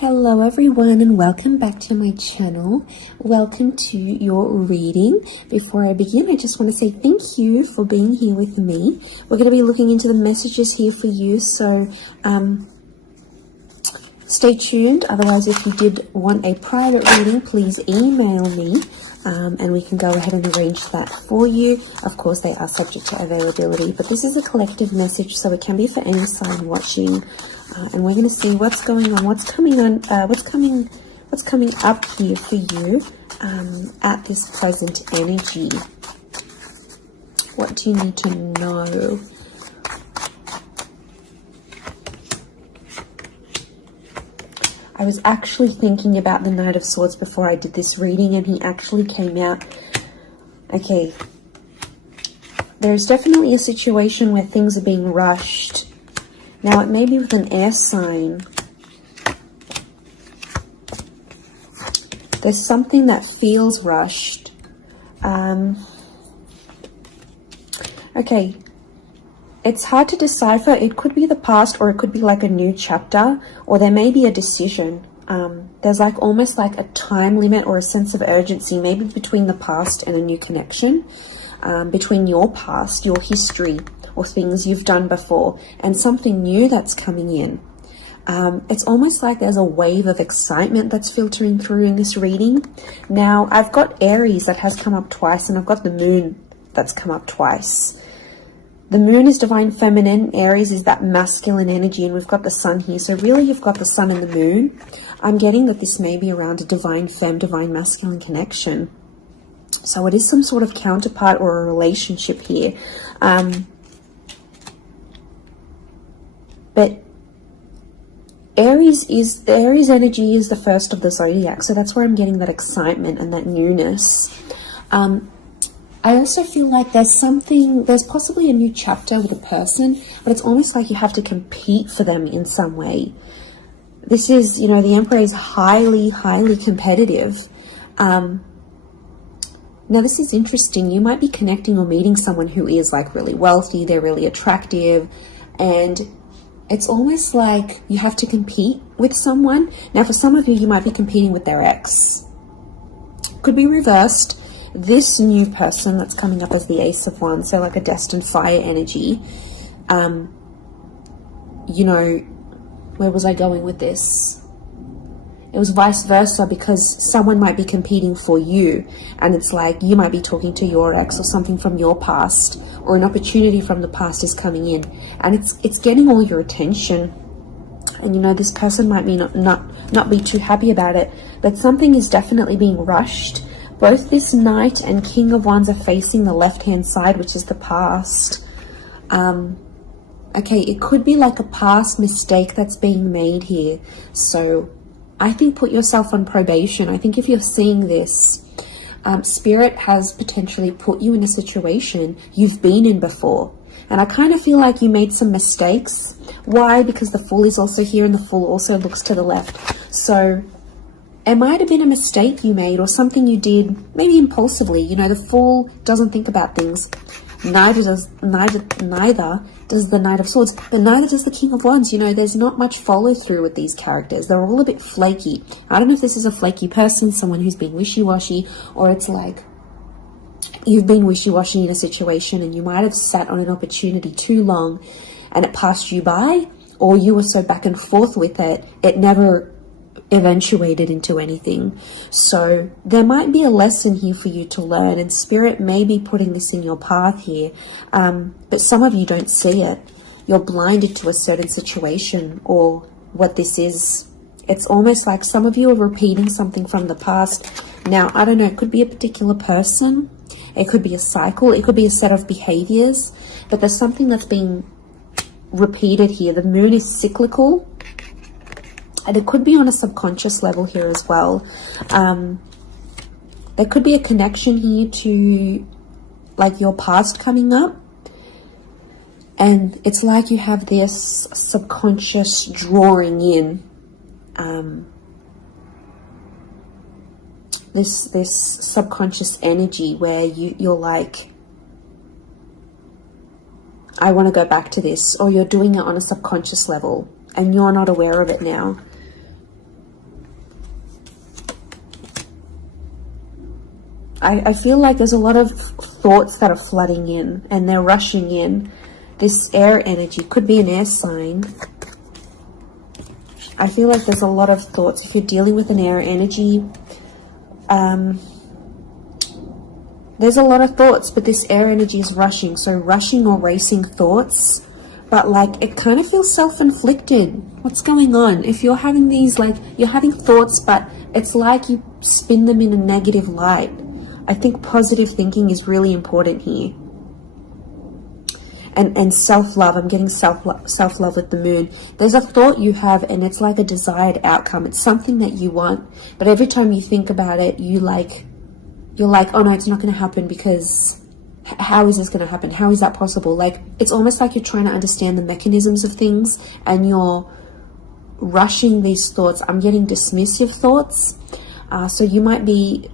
Hello everyone and welcome back to my channel. Welcome to your reading. Before I begin, I just want to say thank you for being here with me. We're going to be looking into the messages here for you, so stay tuned. Otherwise, if you did want a private reading, please email me and we can go ahead and arrange that for you. Of course, they are subject to availability, but this is a collective message, so it can be for any sign watching. And we're going to see what's going on, what's coming up here for you at this present energy. What do you need to know? I was actually thinking about the Knight of Swords before I did this reading, and he actually came out. Okay, there's definitely a situation where things are being rushed. Now, it may be with an air sign. There's something that feels rushed. Okay, it's hard to decipher. It could be the past, or it could be like a new chapter, or there may be a decision. There's like almost like a time limit or a sense of urgency, maybe between the past and a new connection, between your past, your history, or things you've done before, and something new that's coming in. It's almost like there's a wave of excitement that's filtering through in this reading. Now, I've got Aries that has come up twice, and I've got the Moon that's come up twice. The Moon is divine feminine, Aries is that masculine energy, and we've got the Sun here. So really, you've got the Sun and the Moon. I'm getting that this may be around a divine femme, divine masculine connection. So it is some sort of counterpart or a relationship here. But Aries energy is the first of the zodiac, so that's where I'm getting that excitement and that newness. I also feel like there's possibly a new chapter with a person, but it's almost like you have to compete for them in some way. This is, the Emperor is highly, highly competitive. Now, this is interesting. You might be connecting or meeting someone who is like really wealthy, they're really attractive, and it's almost like you have to compete with someone. Now, for some of you, you might be competing with their ex. Could be reversed. This new person that's coming up as the Ace of Wands, so like a destined fire energy. Where was I going with this? It was vice versa, because someone might be competing for you, and it's like you might be talking to your ex or something from your past, or an opportunity from the past is coming in, and it's getting all your attention. And this person might be not be too happy about it, but something is definitely being rushed. Both this Knight and King of Wands are facing the left-hand side, which is the past. Okay, it could be like a past mistake that's being made here. So I think put yourself on probation. I think if you're seeing this, Spirit has potentially put you in a situation you've been in before. And I kind of feel like you made some mistakes. Why? Because the Fool is also here, and the Fool also looks to the left. So it might have been a mistake you made, or something you did maybe impulsively. The Fool doesn't think about things. Neither does the Knight of Swords, but neither does the King of Wands. There's not much follow through with these characters. They're all a bit flaky. I don't know if this is a flaky person, someone who's being wishy-washy, or it's like you've been wishy-washy in a situation and you might have sat on an opportunity too long and it passed you by, or you were so back and forth with it, it never eventuated into anything. So there might be a lesson here for you to learn, and Spirit may be putting this in your path here, but some of you don't see it. You're blinded to a certain situation or what this is. It's almost like some of you are repeating something from the past. Now, I don't know, it could be a particular person, it could be a cycle, it could be a set of behaviors, but there's something that's being repeated here. The Moon is cyclical, and it could be on a subconscious level here as well. There could be a connection here to like your past coming up, and it's like you have this subconscious drawing in this subconscious energy where you're like, I want to go back to this, or you're doing it on a subconscious level and you're not aware of it now. I feel like there's a lot of thoughts that are flooding in and they're rushing in. This air energy could be an air sign. I feel like there's a lot of thoughts. If you're dealing with an air energy, there's a lot of thoughts, but this air energy is rushing. So rushing or racing thoughts, but like it kind of feels self-inflicted. What's going on? If you're having these, like, you're having thoughts, but it's like you spin them in a negative light. I think positive thinking is really important here. And self-love. I'm getting self-love with the moon. There's a thought you have and it's like a desired outcome. It's something that you want, but every time you think about it, you're like, oh no, it's not going to happen, because how is this going to happen? How is that possible? Like, it's almost like you're trying to understand the mechanisms of things and you're rushing these thoughts. I'm getting dismissive thoughts. So you might be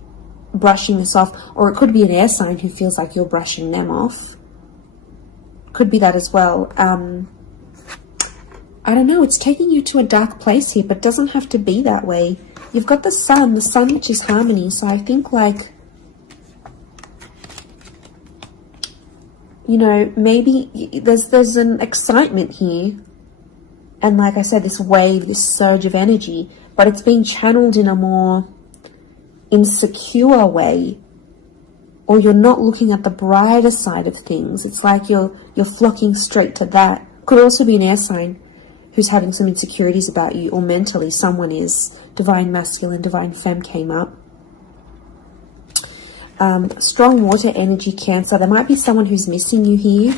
brushing this off, or it could be an air sign who feels like you're brushing them off. Could be that as well. I don't know, it's taking you to a dark place here, but it doesn't have to be that way. You've got the sun which is harmony. So I think, like, you know, maybe there's an excitement here. And like I said, this wave, this surge of energy, but it's being channeled in a more insecure way, or you're not looking at the brighter side of things. It's like you're flocking straight to that. Could also be an air sign who's having some insecurities about you, or mentally someone is. Divine masculine, divine femme came up. Strong water energy, Cancer. There might be someone who's missing you here,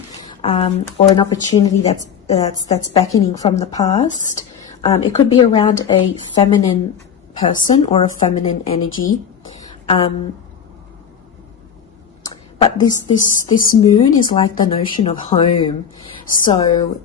or an opportunity that's beckoning from the past. It could be around a feminine person or a feminine energy. But this moon is like the notion of home. So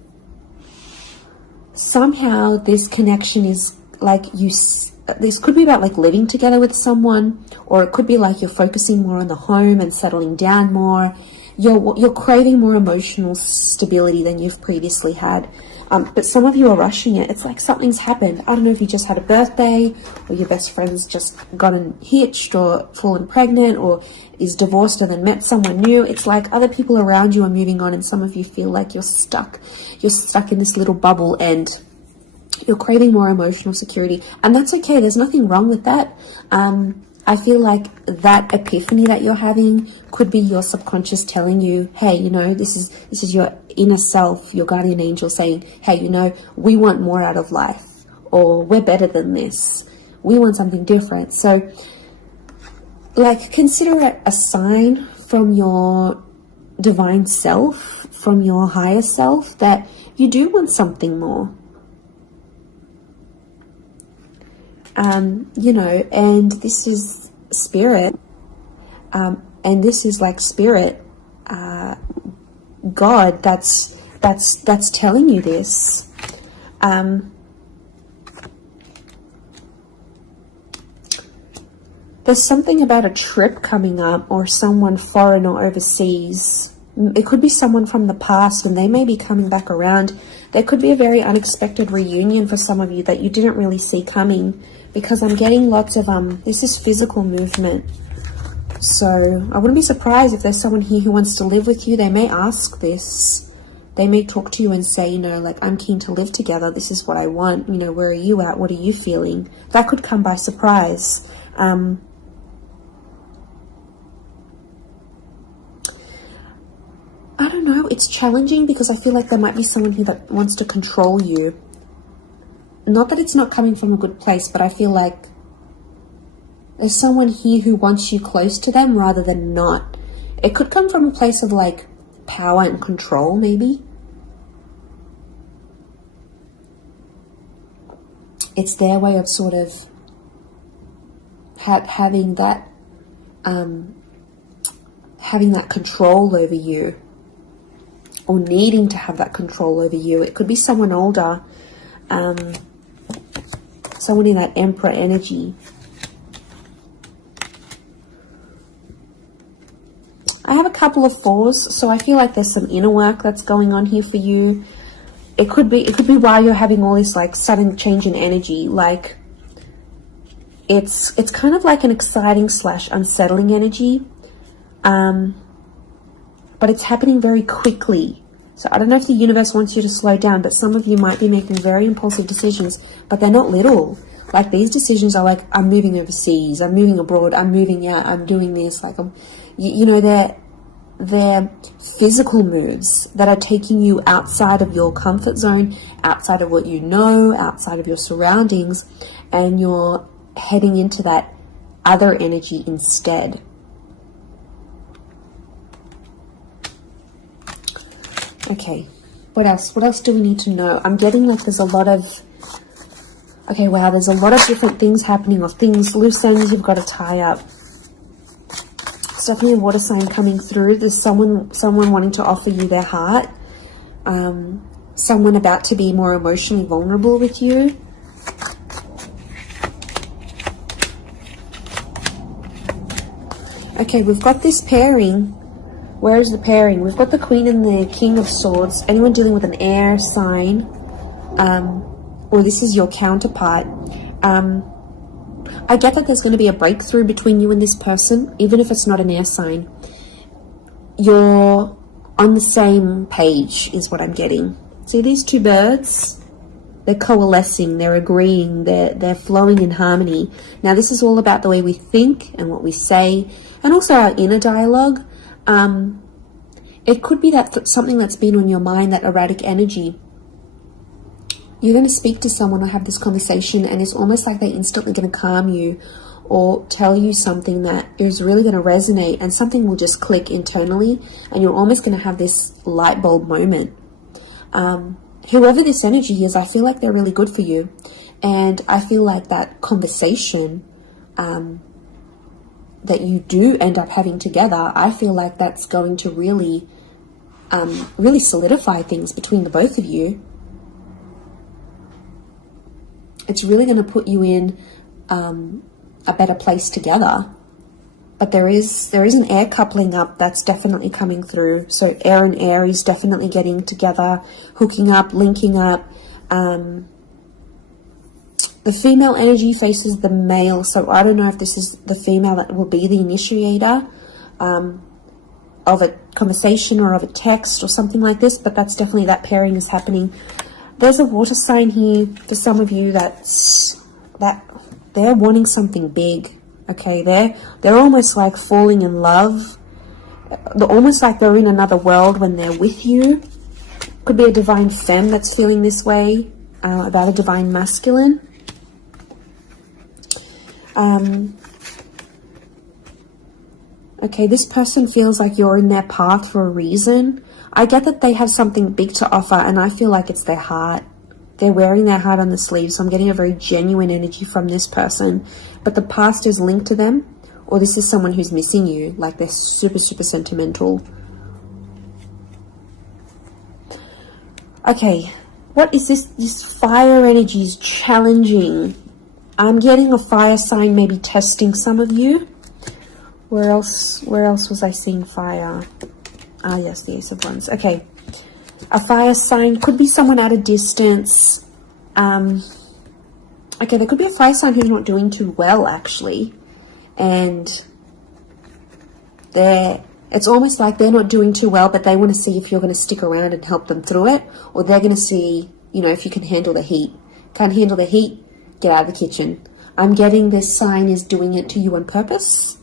somehow this connection is like this could be about like living together with someone, or it could be like you're focusing more on the home and settling down more. You're craving more emotional stability than you've previously had. But some of you are rushing it. It's like something's happened. I don't know if you just had a birthday, or your best friend's just gotten hitched or fallen pregnant, or is divorced and then met someone new. It's like other people around you are moving on, and some of you feel like you're stuck. You're stuck in this little bubble and you're craving more emotional security. And that's okay. There's nothing wrong with that. I feel like that epiphany that you're having could be your subconscious telling you, hey, you know, this is your inner self, your guardian angel saying, hey, you know, we want more out of life, or we're better than this. We want something different. So, like, consider it a sign from your divine self, from your higher self, that you do want something more. You know, and this is spirit, and this is like spirit, God, that's telling you this. There's something about a trip coming up, or someone foreign or overseas. It could be someone from the past and they may be coming back around. There could be a very unexpected reunion for some of you that you didn't really see coming, because I'm getting lots of, this is physical movement. So I wouldn't be surprised if there's someone here who wants to live with you. They may ask this. They may talk to you and say, you know, like, I'm keen to live together. This is what I want. You know, where are you at? What are you feeling? That could come by surprise. I don't know, it's challenging because I feel like there might be someone here that wants to control you. Not that it's not coming from a good place, but I feel like there's someone here who wants you close to them rather than not. It could come from a place of like power and control, maybe. It's their way of sort of having that control over you, or needing to have that control over you. It could be someone older, someone in that Emperor energy. I have a couple of fours, so I feel like there's some inner work that's going on here for you. It could be while you're having all this like sudden change in energy, like It's kind of like an exciting / unsettling energy, but it's happening very quickly. So I don't know if the universe wants you to slow down, but some of you might be making very impulsive decisions, but they're not little. Like, these decisions are like, I'm moving overseas, I'm moving abroad, I'm moving out, I'm doing this. Like, you know, they're physical moves that are taking you outside of your comfort zone, outside of what you know, outside of your surroundings, and you're heading into that other energy instead. Okay, what else? What else do we need to know? I'm getting like there's a lot of... Okay, wow, there's a lot of different things happening, or things, loose ends you've got to tie up. It's definitely a water sign coming through. There's someone wanting to offer you their heart. Someone about to be more emotionally vulnerable with you. Okay, we've got this pairing. Where is the pairing? We've got the Queen and the King of Swords. Anyone dealing with an air sign, or this is your counterpart. I get that there's going to be a breakthrough between you and this person, even if it's not an air sign. You're on the same page is what I'm getting. See these two birds? They're coalescing, they're agreeing, they're flowing in harmony. Now this is all about the way we think and what we say, and also our inner dialogue. It could be that something that's been on your mind, that erratic energy. You're going to speak to someone or have this conversation, and it's almost like they're instantly going to calm you or tell you something that is really going to resonate, and something will just click internally, and you're almost going to have this light bulb moment. Whoever this energy is, I feel like they're really good for you, and I feel like that conversation that you do end up having together, I feel like that's going to really solidify things between the both of you. It's really going to put you in a better place together. But there is an air coupling up that's definitely coming through. So air and Aries definitely getting together, hooking up, linking up. The female energy faces the male, so I don't know if this is the female that will be the initiator of a conversation or of a text or something like this, but that's definitely, that pairing is happening. There's a water sign here for some of you that they're wanting something big. Okay, they're almost like falling in love. They're almost like they're in another world when they're with you. Could be a divine femme that's feeling this way about a divine masculine. Okay, this person feels like you're in their path for a reason. I get that they have something big to offer, and I feel like it's their heart. They're wearing their heart on the sleeve, so I'm getting a very genuine energy from this person. But the past is linked to them, or this is someone who's missing you, like they're super, super sentimental. Okay, what is this? This fire energy is challenging. I'm getting a fire sign maybe testing some of you. Where else was I seeing fire? Ah, yes, the Ace of Wands. Okay. A fire sign could be someone at a distance. Okay, there could be a fire sign who's not doing too well, actually. And it's almost like they're not doing too well, but they want to see if you're going to stick around and help them through it. Or they're going to see, you know, if you can handle the heat. Can't handle the heat? Get out of the kitchen. I'm getting this sign is doing it to you on purpose.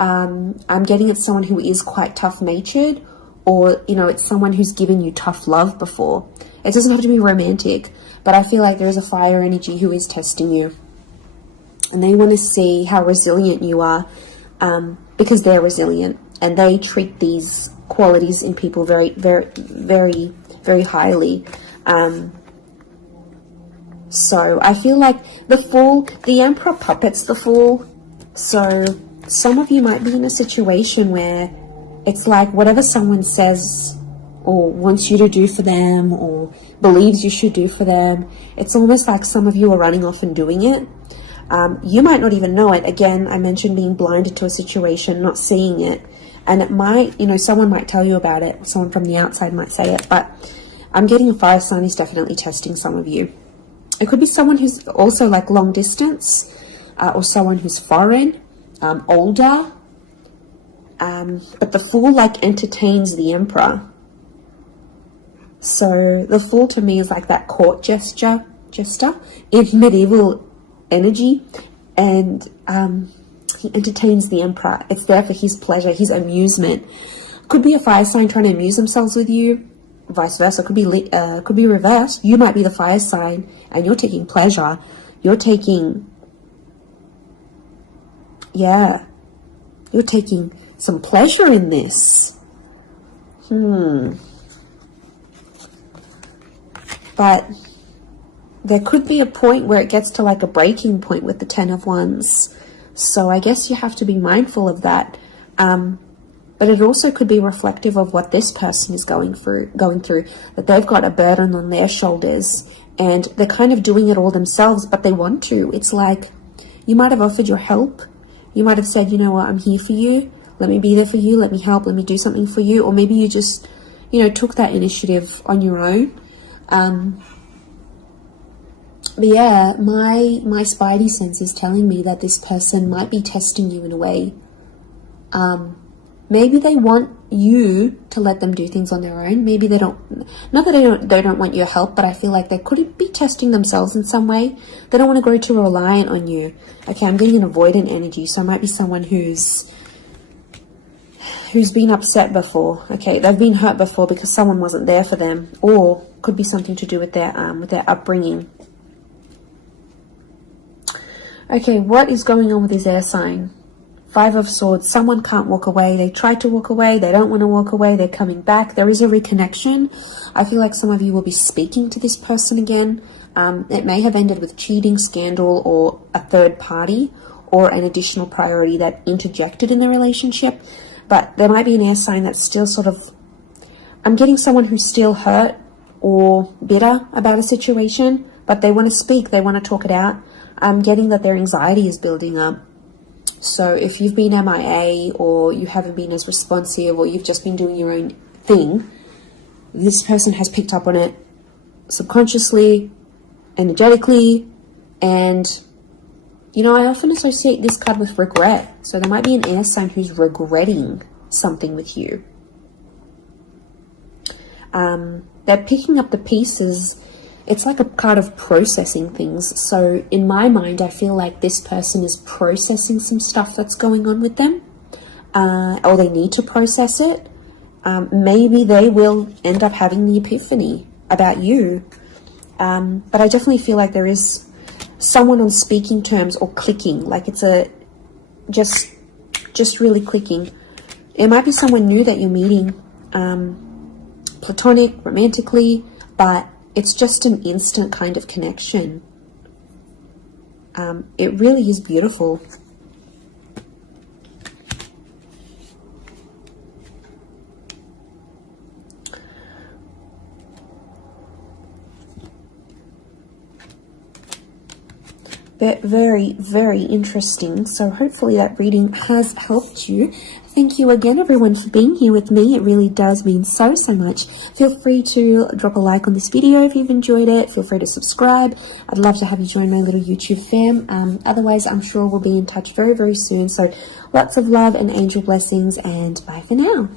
I'm getting it's someone who is quite tough-natured, or, you know, it's someone who's given you tough love before. It doesn't have to be romantic, but I feel like there is a fire energy who is testing you. And they want to see how resilient you are, because they're resilient, and they treat these qualities in people very, very, very, very highly. So I feel like the Fool, the Emperor puppets the Fool. So some of you might be in a situation where it's like whatever someone says or wants you to do for them or believes you should do for them, it's almost like some of you are running off and doing it. You might not even know it. Again, I mentioned being blinded to a situation, not seeing it. And it might, you know, someone might tell you about it. Someone from the outside might say it. But I'm getting a fire sign is definitely testing some of you. It could be someone who's also like long distance. or someone who's foreign, older. But the Fool like entertains the Emperor. So the Fool to me is like that court jester in medieval energy, and he entertains the Emperor. It's there for his pleasure, his amusement. Could be a fire sign trying to amuse themselves with you, vice versa. Could be reversed. You might be the fire sign and you're taking pleasure. You're taking some pleasure in this. But there could be a point where it gets to like a breaking point with the Ten of Wands. So I guess you have to be mindful of that. But it also could be reflective of what this person is going through, that they've got a burden on their shoulders and they're kind of doing it all themselves, but they want to. It's like you might have offered your help. You might have said, you know what, I'm here for you. Let me be there for you. Let me help. Let me do something for you. Or maybe you just, took that initiative on your own. But yeah, my spidey sense is telling me that this person might be testing you in a way. Maybe they want you to let them do things on their own. Maybe they don't, not that they don't want your help, but I feel like they could be testing themselves in some way. They don't want to grow too reliant on you. Okay, I'm getting an avoidant energy, so it might be someone who's been upset before. Okay, they've been hurt before because someone wasn't there for them, or could be something to do with their upbringing. Okay, what is going on with this air sign? Five of Swords. Someone can't walk away. They tried to walk away. They don't want to walk away. They're coming back. There is a reconnection. I feel like some of you will be speaking to this person again. It may have ended with cheating, scandal, or a third party, or an additional priority that interjected in the relationship. But there might be an air sign that's still sort of... I'm getting someone who's still hurt or bitter about a situation, but they want to speak. They want to talk it out. I'm getting that their anxiety is building up. So if you've been MIA, or you haven't been as responsive, or you've just been doing your own thing, this person has picked up on it subconsciously, energetically, and I often associate this card with regret. So there might be an air sign who's regretting something with you. They're picking up the pieces. It's like a card of processing things. So in my mind, I feel like this person is processing some stuff that's going on with them, or they need to process it. Maybe they will end up having the epiphany about you. But I definitely feel like there is someone on speaking terms or clicking, like it's just really clicking. It might be someone new that you're meeting, platonic, romantically, but it's just an instant kind of connection. It really is beautiful. Very, very interesting. So hopefully that reading has helped you. Thank you again, everyone, for being here with me. It really does mean so much. Feel free to drop a like on this video if you've enjoyed it. Feel free to subscribe. I'd love to have you join my little YouTube fam. Otherwise, I'm sure we'll be in touch very, very soon. So lots of love and angel blessings, and bye for now.